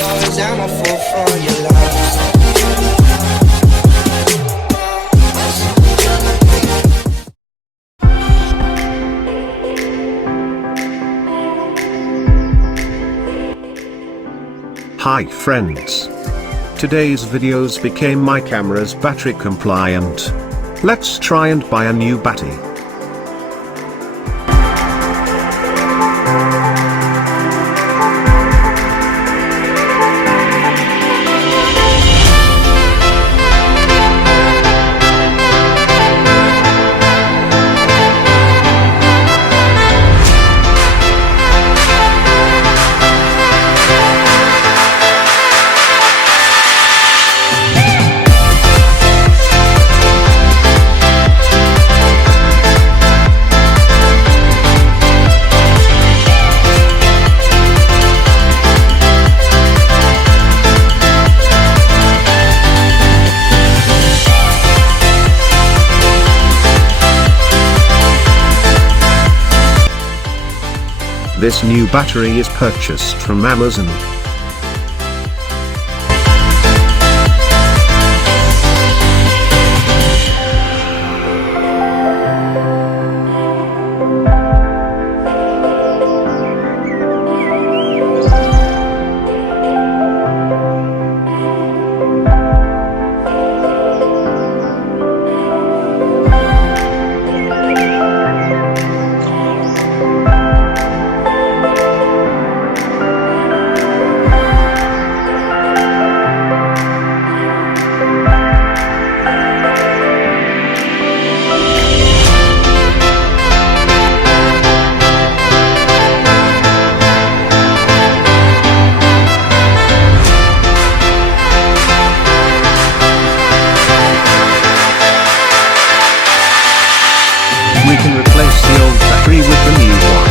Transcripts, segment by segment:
yours, I'm a fool for your love. Hi friends. Today's videos became my camera's battery compliant. Let's try and buy a new battery. This new battery is purchased from Amazon. We can replace the old battery with the new one.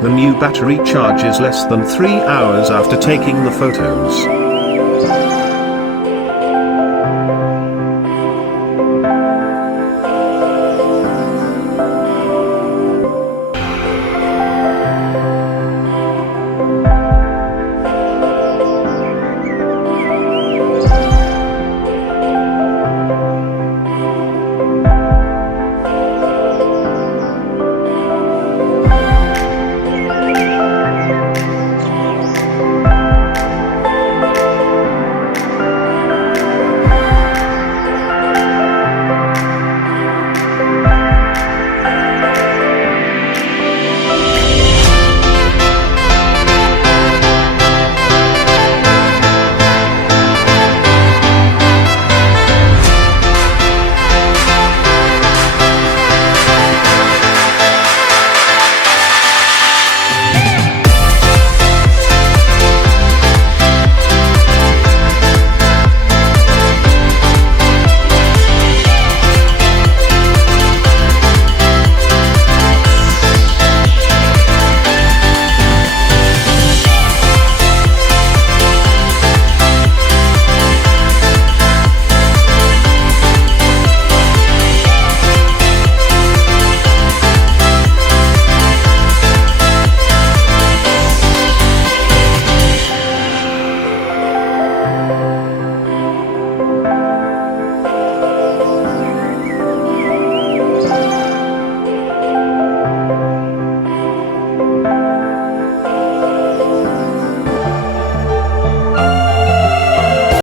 The new battery charges less than 3 hours after taking the photos.